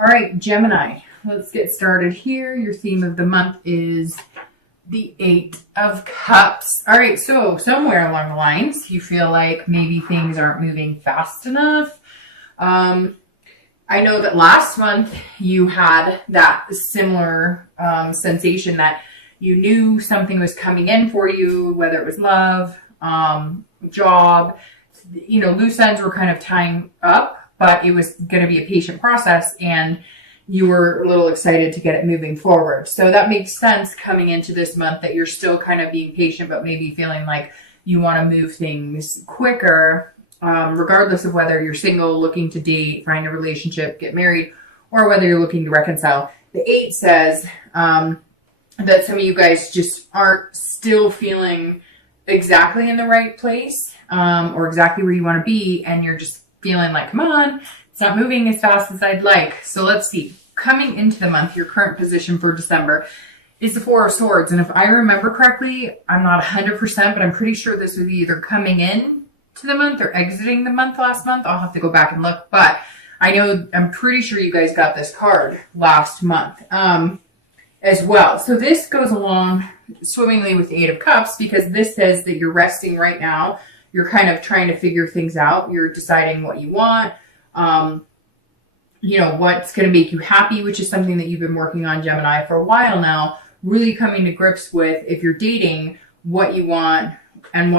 All right, Gemini, let's get started here. Your theme of the month is the Eight of Cups. All right, so somewhere along the lines, you feel like maybe things aren't moving fast enough. I know that last month you had that similar sensation that you knew something was coming in for you, whether it was love, job, loose ends were kind of tying up, but it was going to be a patient process and you were a little excited to get it moving forward. So that makes sense coming into this month that you're still kind of being patient, but maybe feeling like you want to move things quicker, regardless of whether you're single, looking to date, find a relationship, get married, or whether you're looking to reconcile. The 8 says that some of you guys just aren't still feeling exactly in the right place or exactly where you want to be, and you're just feeling like, come on, it's not moving as fast as I'd like. So let's see. Coming into the month, your current position for December is the 4 of Swords. And if I remember correctly, I'm not 100%, but I'm pretty sure this was either coming in to the month or exiting the month last month. I'll have to go back and look. But I'm pretty sure you guys got this card last month as well. So this goes along swimmingly with the 8 of Cups because this says that you're resting right now. You're kind of trying to figure things out. You're deciding what you want. What's going to make you happy, which is something that you've been working on, Gemini, for a while now, really coming to grips with, if you're dating, what you want and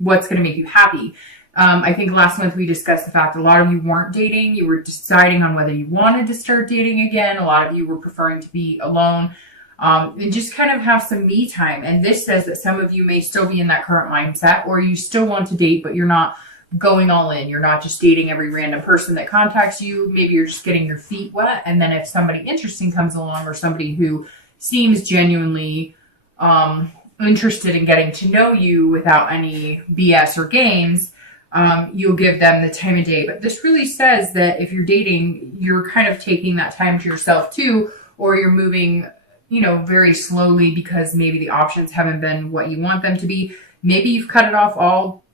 what's going to make you happy. I think last month we discussed the fact a lot of you weren't dating. You were deciding on whether you wanted to start dating again. A lot of you were preferring to be alone and just kind of have some me time. And this says that some of you may still be in that current mindset, or you still want to date, but you're not going all in. You're not just dating every random person that contacts you. Maybe you're just getting your feet wet. And then if somebody interesting comes along, or somebody who seems genuinely interested in getting to know you without any BS or games, you'll give them the time of day. But this really says that if you're dating, you're kind of taking that time to yourself too, or you're moving, very slowly because maybe the options haven't been what you want them to be. Maybe you've cut it off all,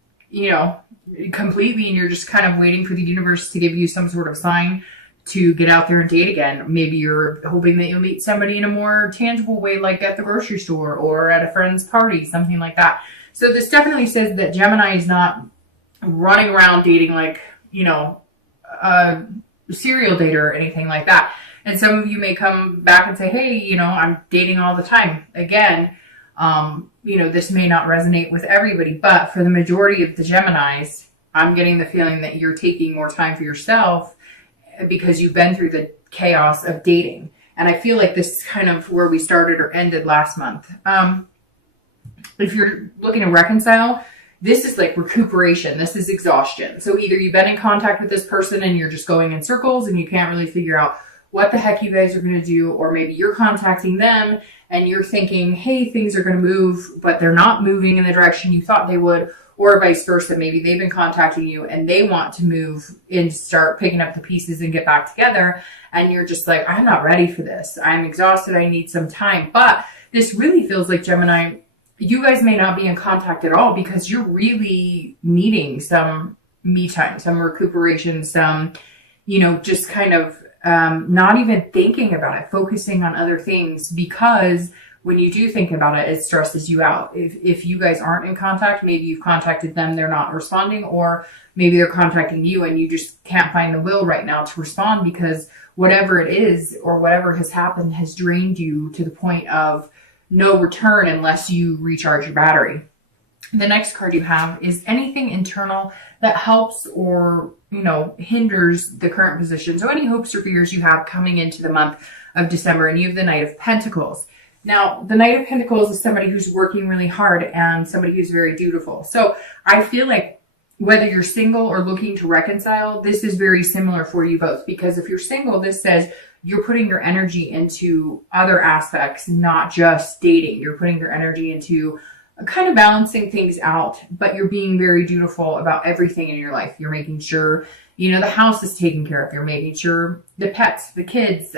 completely, and you're just kind of waiting for the universe to give you some sort of sign to get out there and date again. Maybe you're hoping that you'll meet somebody in a more tangible way, like at the grocery store or at a friend's party, something like that. So this definitely says that Gemini is not running around dating like, a serial dater or anything like that. And some of you may come back and say, hey, I'm dating all the time. Again, this may not resonate with everybody, but for the majority of the Geminis, I'm getting the feeling that you're taking more time for yourself because you've been through the chaos of dating. And I feel like this is kind of where we started or ended last month. If you're looking to reconcile, this is like recuperation. This is exhaustion. So either you've been in contact with this person and you're just going in circles and you can't really figure out what the heck you guys are going to do, or maybe you're contacting them and you're thinking, hey, things are going to move, but they're not moving in the direction you thought they would, or vice versa. Maybe they've been contacting you and they want to move and start picking up the pieces and get back together. And you're just like, I'm not ready for this. I'm exhausted. I need some time. But this really feels like, Gemini, you guys may not be in contact at all because you're really needing some me time, some recuperation, some, just kind of not even thinking about it, focusing on other things, because when you do think about it, it stresses you out. If you guys aren't in contact, maybe you've contacted them, they're not responding, or maybe they're contacting you and you just can't find the will right now to respond because whatever it is or whatever has happened has drained you to the point of no return unless you recharge your battery. The next card you have is anything internal that helps or, hinders the current position. So any hopes or fears you have coming into the month of December, and you have the Knight of Pentacles. Now, the Knight of Pentacles is somebody who's working really hard and somebody who's very dutiful. So I feel like whether you're single or looking to reconcile, this is very similar for you both, because if you're single, this says you're putting your energy into other aspects, not just dating. You're putting your energy into kind of balancing things out, but you're being very dutiful about everything in your life. You're making sure, the house is taken care of. You're making sure the pets, the kids,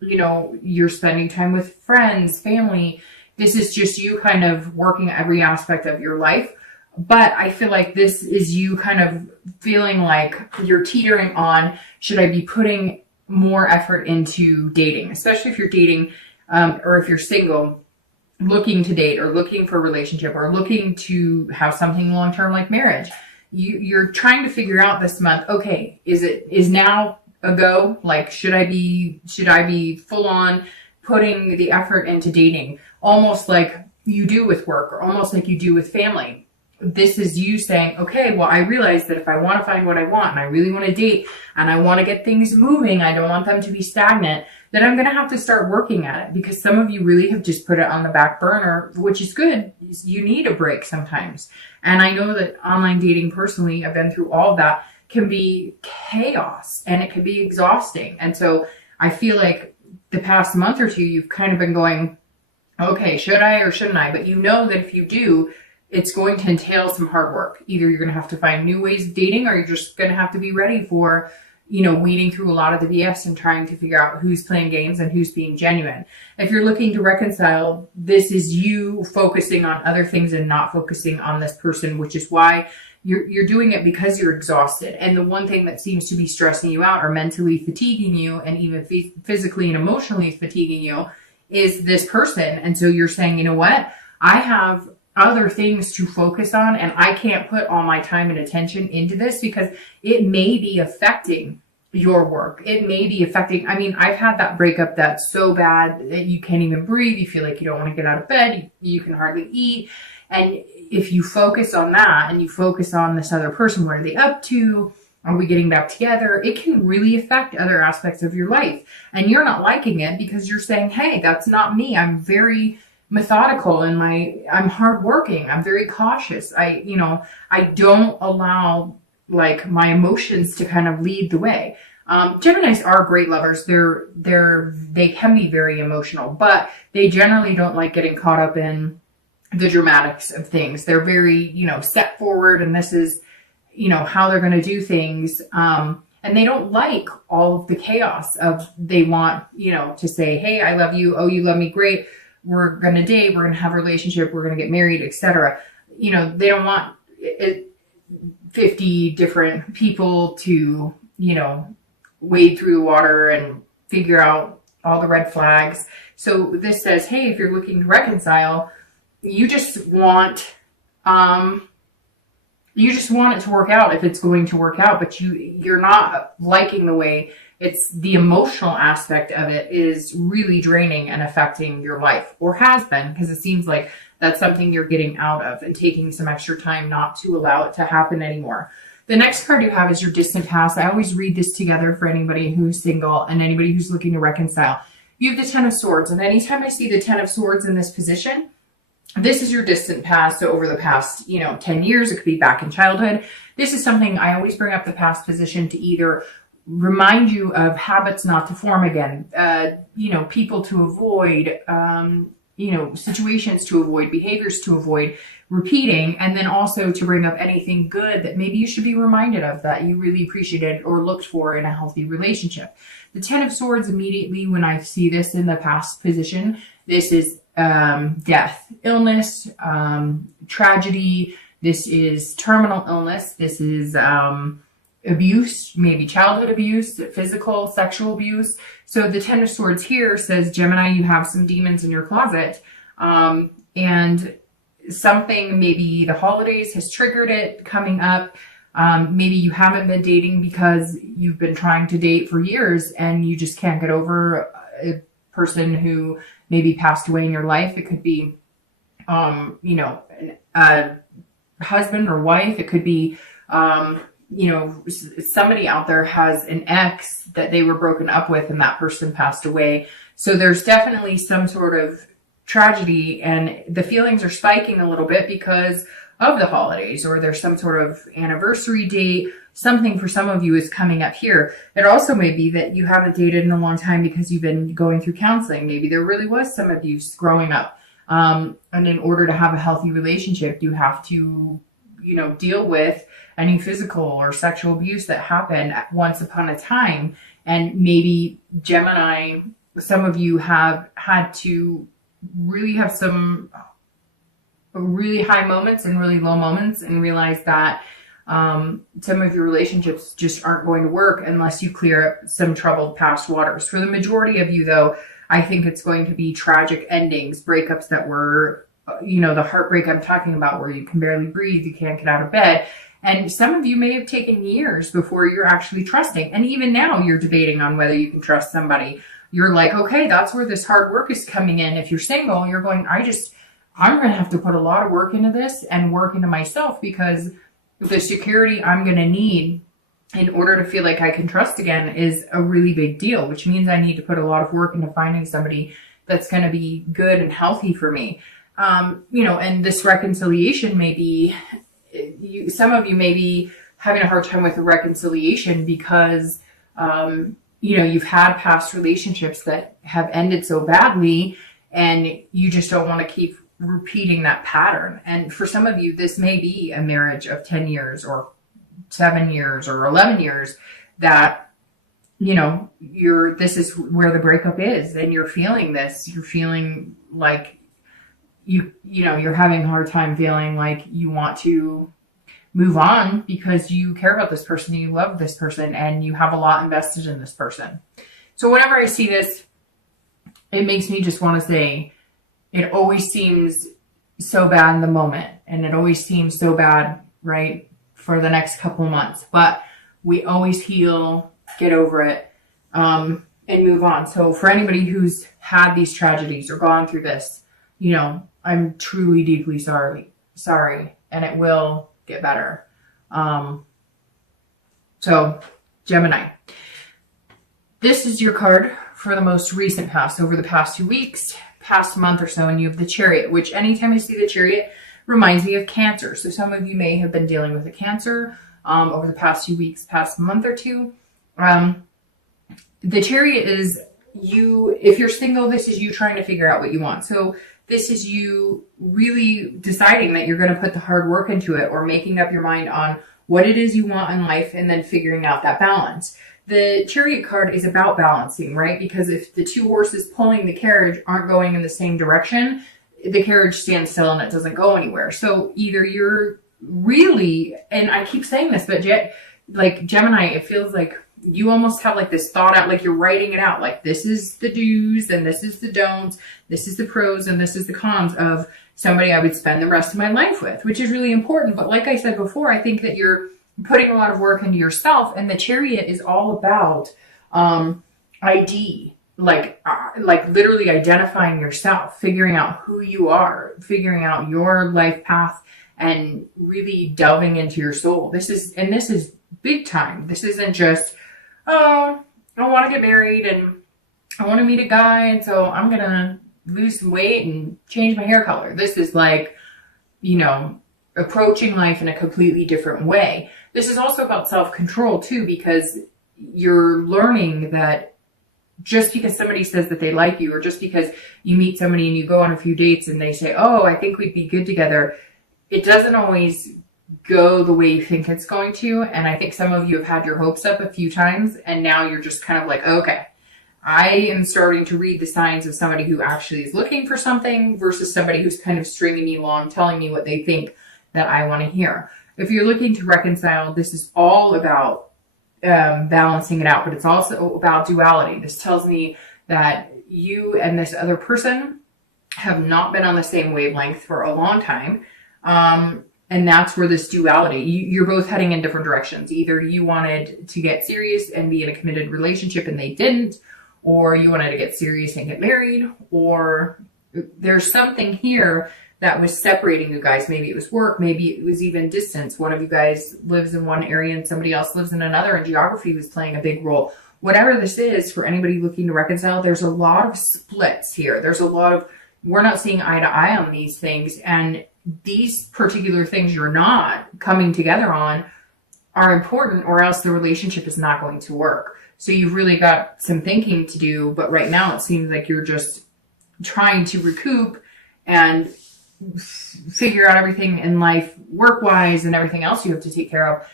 you're spending time with friends, family. This is just you kind of working every aspect of your life. But I feel like this is you kind of feeling like you're teetering on, should I be putting more effort into dating, especially if you're dating or if you're single, looking to date or looking for a relationship or looking to have something long-term like marriage. You're trying to figure out this month, okay, is now a go? Like, should I be full on putting the effort into dating, almost like you do with work or almost like you do with family? This is you saying, okay, well, I realize that if I want to find what I want and I really want to date and I want to get things moving, I don't want them to be stagnant, then I'm going to have to start working at it, because some of you really have just put it on the back burner, which is good. You need a break sometimes. And I know that online dating, personally, I've been through all of that, can be chaos and it can be exhausting. And so I feel like the past month or two, you've kind of been going, okay, should I or shouldn't I? But you know that if you do, it's going to entail some hard work. Either you're going to have to find new ways of dating, or you're just going to have to be ready for, weeding through a lot of the BS and trying to figure out who's playing games and who's being genuine. If you're looking to reconcile, this is you focusing on other things and not focusing on this person, which is why you're doing it, because you're exhausted. And the one thing that seems to be stressing you out or mentally fatiguing you and even physically and emotionally fatiguing you is this person. And so you're saying, you know what? I have other things to focus on, and I can't put all my time and attention into this because it may be affecting your work. It may be affecting, I've had that breakup that's so bad that you can't even breathe. You feel like you don't want to get out of bed. You can hardly eat. And if you focus on that and you focus on this other person, what are they up to? Are we getting back together? It can really affect other aspects of your life. And you're not liking it because you're saying, hey, that's not me. I'm very methodical and I'm hardworking. I'm very cautious. I don't allow my emotions to kind of lead the way. Geminis are great lovers. They can be very emotional, but they generally don't like getting caught up in the dramatics of things. They're very, set forward, and this is, how they're going to do things. And they don't like all of the chaos of, they want, to say, hey, I love you. Oh, you love me. Great. We're going to date. We're going to have a relationship. We're going to get married, etc. They don't want 50 different people to, wade through the water and figure out all the red flags. So this says, hey, if you're looking to reconcile, you just want it to work out if it's going to work out, but you're not liking the way it's the emotional aspect of it is really draining and affecting your life, or has been, because it seems like that's something you're getting out of and taking some extra time not to allow it to happen anymore. The next card you have is your distant past. I always read this together for anybody who's single and anybody who's looking to reconcile. You have the Ten of Swords, and anytime I see the Ten of Swords in this position, this is your distant past. So over the past, 10 years, it could be back in childhood. This is something I always bring up, the past position, to either remind you of habits not to form again, people to avoid, situations to avoid, behaviors to avoid repeating, and then also to bring up anything good that maybe you should be reminded of that you really appreciated or looked for in a healthy relationship. The Ten of Swords, immediately when I see this in the past position, this is death, illness, tragedy. This is terminal illness. This is abuse, maybe childhood abuse, physical, sexual abuse. So the Ten of Swords here says, Gemini, you have some demons in your closet, and something, maybe the holidays has triggered it coming up. Maybe you haven't been dating because you've been trying to date for years and you just can't get over a person who maybe passed away in your life. It could be, a husband or wife. It could be, somebody out there has an ex that they were broken up with and that person passed away. So there's definitely some sort of tragedy, and the feelings are spiking a little bit because of the holidays, or there's some sort of anniversary date. Something for some of you is coming up here. It also may be that you haven't dated in a long time because you've been going through counseling. Maybe there really was some abuse growing up. And in order to have a healthy relationship, you have to, deal with any physical or sexual abuse that happened once upon a time. And maybe Gemini, some of you have had to really have some really high moments and really low moments and realize that Some of your relationships just aren't going to work unless you clear up some troubled past waters. For the majority of you, though, I think it's going to be tragic endings, breakups that were, the heartbreak I'm talking about, where you can barely breathe, you can't get out of bed. And some of you may have taken years before you're actually trusting. And even now you're debating on whether you can trust somebody. You're like, okay, that's where this hard work is coming in. If you're single, you're going, I'm going to have to put a lot of work into this and work into myself, because the security I'm going to need in order to feel like I can trust again is a really big deal, which means I need to put a lot of work into finding somebody that's going to be good and healthy for me. And this reconciliation may be, some of you may be having a hard time with the reconciliation because, you've had past relationships that have ended so badly, and you just don't want to keep repeating that pattern. And for some of you, this may be a marriage of 10 years or 7 years or 11 years that, this is where the breakup is, and you're feeling this. You're feeling like you're having a hard time feeling like you want to move on because you care about this person, you love this person, and you have a lot invested in this person. So whenever I see this, it makes me just want to say, it always seems so bad in the moment, and it always seems so bad, right, for the next couple of months. But we always heal, get over it, and move on. So for anybody who's had these tragedies or gone through this, I'm truly deeply sorry, and it will get better. So Gemini, this is your card for the most recent past, over the past 2 weeks, past month or so, and you have the Chariot, which anytime I see the Chariot reminds me of Cancer. So some of you may have been dealing with a Cancer over the past few weeks, past month or two. The Chariot is you, if you're single, this is you trying to figure out what you want. So this is you really deciding that you're going to put the hard work into it, or making up your mind on what it is you want in life, and then figuring out that balance. The Chariot card is about balancing, right? Because if the two horses pulling the carriage aren't going in the same direction, the carriage stands still and it doesn't go anywhere. So either you're really, and I keep saying this, but like Gemini, it feels like you almost have like this thought out, like you're writing it out, like this is the do's and this is the don'ts, this is the pros and this is the cons of somebody I would spend the rest of my life with, which is really important. But like I said before, I think that you're putting a lot of work into yourself, and the Chariot is all about ID, like literally identifying yourself, figuring out who you are, figuring out your life path, and really delving into your soul. This is big time. This isn't just, oh, I want to get married and I want to meet a guy, and so I'm going to lose some weight and change my hair color. This is like, approaching life in a completely different way. This is also about self-control too, because you're learning that just because somebody says that they like you, or just because you meet somebody and you go on a few dates and they say, oh, I think we'd be good together, it doesn't always go the way you think it's going to. And I think some of you have had your hopes up a few times, and now you're just kind of like, okay, I am starting to read the signs of somebody who actually is looking for something versus somebody who's kind of stringing me along, telling me what they think that I want to hear. If you're looking to reconcile, this is all about balancing it out, but it's also about duality. This tells me that you and this other person have not been on the same wavelength for a long time. And that's where this duality, you're both heading in different directions. Either you wanted to get serious and be in a committed relationship and they didn't, or you wanted to get serious and get married, or there's something here that was separating you guys. Maybe it was work, maybe it was even distance. One of you guys lives in one area and somebody else lives in another, and geography was playing a big role. Whatever this is, for anybody looking to reconcile, there's a lot of splits here. There's a lot of, we're not seeing eye to eye on these things, and these particular things you're not coming together on are important, or else the relationship is not going to work. So you've really got some thinking to do, but right now it seems like you're just trying to recoup and figure out everything in life work-wise and everything else you have to take care of.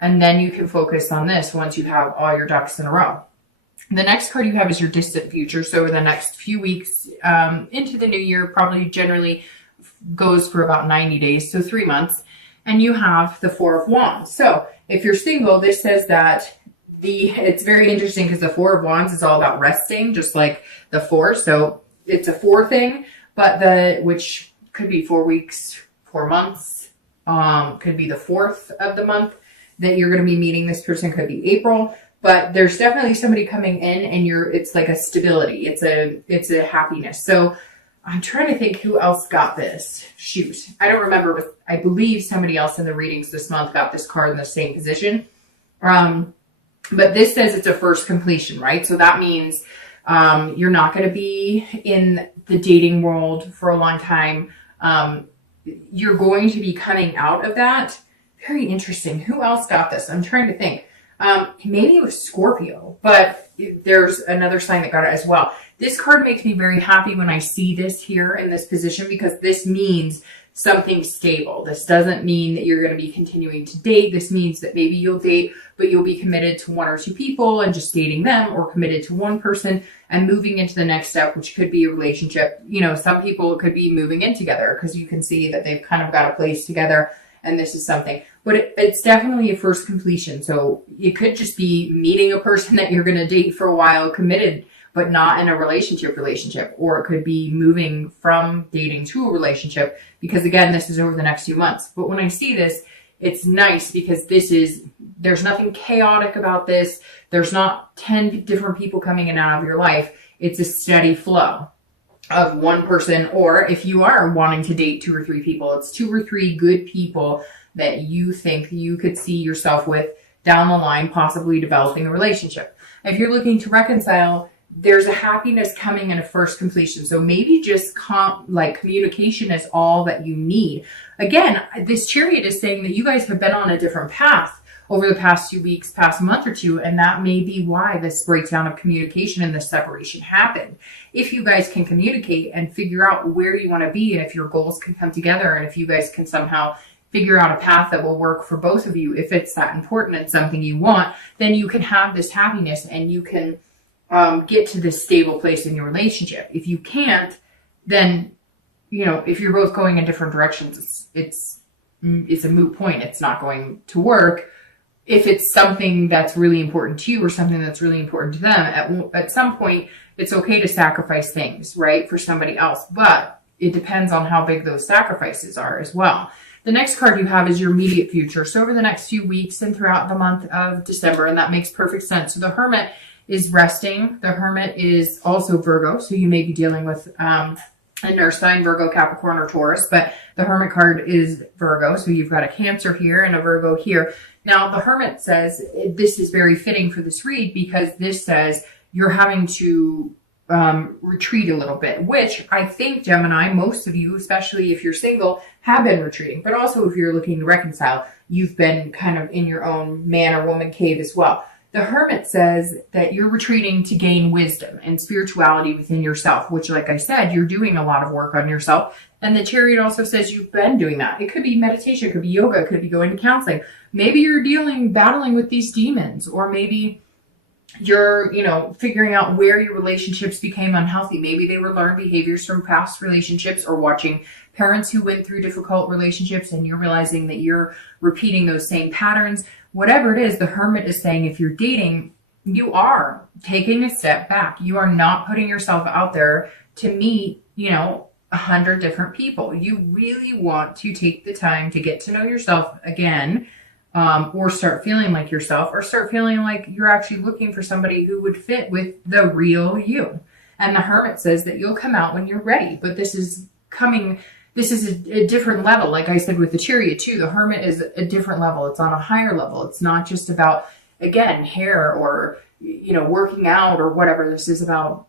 And then you can focus on this once you have all your ducks in a row. The next card you have is your distant future. So the next few weeks into the new year, probably generally goes for about 90 days, so 3 months. and you have the Four of Wands. So if you're single, this says that it's very interesting because the Four of Wands is all about resting, just like the Four. So it's a 4 thing, but which could be 4 weeks, 4 months, could be the 4th of the month that you're going to be meeting this person, could be April. But there's definitely somebody coming in, and it's like a stability. It's a happiness. So I'm trying to think who else got this. Shoot. I don't remember, but I believe somebody else in the readings this month got this card in the same position. But this says it's a first completion, right? So that means you're not going to be in the dating world for a long time. You're going to be coming out of that. Very interesting. Who else got this? I'm trying to think. Maybe it was Scorpio, but there's another sign that got it as well. This card makes me very happy when I see this here in this position, because this means something stable. This doesn't mean that you're going to be continuing to date. This means that maybe you'll date, but you'll be committed to 1 or 2 people and just dating them, or committed to one person and moving into the next step, which could be a relationship. You know, some people could be moving in together because you can see that they've kind of got a place together, and this is something. But it's definitely a first completion. So it could just be meeting a person that you're going to date for a while, committed, but not in a relationship. Or it could be moving from dating to a relationship, because again, this is over the next few months. But when I see this, it's nice because there's nothing chaotic about this. There's not 10 different people coming in and out of your life. It's a steady flow of one person. Or if you are wanting to date 2 or 3 people, it's 2 or 3 good people that you think you could see yourself with down the line, possibly developing a relationship. If you're looking to reconcile, there's a happiness coming in a first completion. So maybe just communication is all that you need. Again, this Chariot is saying that you guys have been on a different path over the past few weeks, past month or two, and that may be why this breakdown of communication and this separation happened. If you guys can communicate and figure out where you want to be, and if your goals can come together, and if you guys can somehow figure out a path that will work for both of you, if it's that important and something you want, then you can have this happiness and you can get to this stable place in your relationship. If you can't, then, you know, if you're both going in different directions, it's a moot point. It's not going to work. If it's something that's really important to you or something that's really important to them, at some point, it's okay to sacrifice things, right, for somebody else. But it depends on how big those sacrifices are as well. The next card you have is your immediate future. So over the next few weeks and throughout the month of December, and that makes perfect sense. So the Hermit is resting. The Hermit is also Virgo. So you may be dealing with a nurse sign, Virgo, Capricorn, or Taurus, but the Hermit card is Virgo. So you've got a Cancer here and a Virgo here. Now the Hermit says this is very fitting for this read, because this says you're having to retreat a little bit, which I think, Gemini, most of you, especially if you're single, have been retreating. But also if you're looking to reconcile, you've been kind of in your own man or woman cave as well. The Hermit says that you're retreating to gain wisdom and spirituality within yourself, which, like I said, you're doing a lot of work on yourself. And the Chariot also says you've been doing that. It could be meditation, it could be yoga, it could be going to counseling. Maybe you're battling with these demons, or maybe you're, figuring out where your relationships became unhealthy. Maybe they were learned behaviors from past relationships, or watching parents who went through difficult relationships, and you're realizing that you're repeating those same patterns. Whatever it is, the Hermit is saying if you're dating, you are taking a step back. You are not putting yourself out there to meet, 100 different people. You really want to take the time to get to know yourself again, or start feeling like yourself, or start feeling like you're actually looking for somebody who would fit with the real you. And the Hermit says that you'll come out when you're ready, but this is a different level. Like I said with the Chariot too, the Hermit is a different level. It's on a higher level. It's not just about, again, hair or, working out or whatever. This is about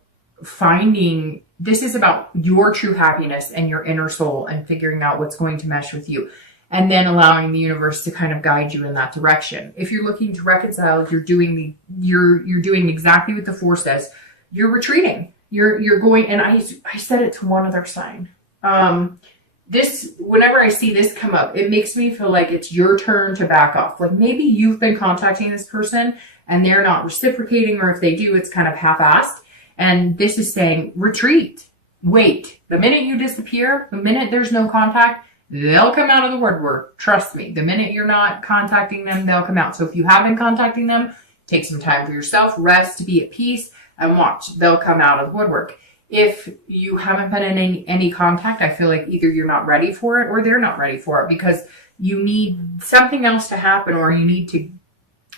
your true happiness and your inner soul, and figuring out what's going to mesh with you, and then allowing the universe to kind of guide you in that direction. If you're looking to reconcile, you're doing exactly what the 4 says. You're retreating. You're going, and I said it to one other sign. Whenever I see this come up, it makes me feel like it's your turn to back off. Like maybe you've been contacting this person and they're not reciprocating, or if they do, it's kind of half-assed. And this is saying, retreat, wait. The minute you disappear, the minute there's no contact, they'll come out of the woodwork. Trust me. The minute you're not contacting them, they'll come out. So if you have been contacting them, take some time for yourself, rest, be at peace, and watch. They'll come out of the woodwork. If you haven't been in any contact, I feel like either you're not ready for it or they're not ready for it, because you need something else to happen, or you need to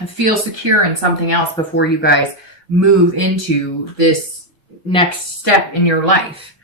feel secure in something else before you guys move into this next step in your life.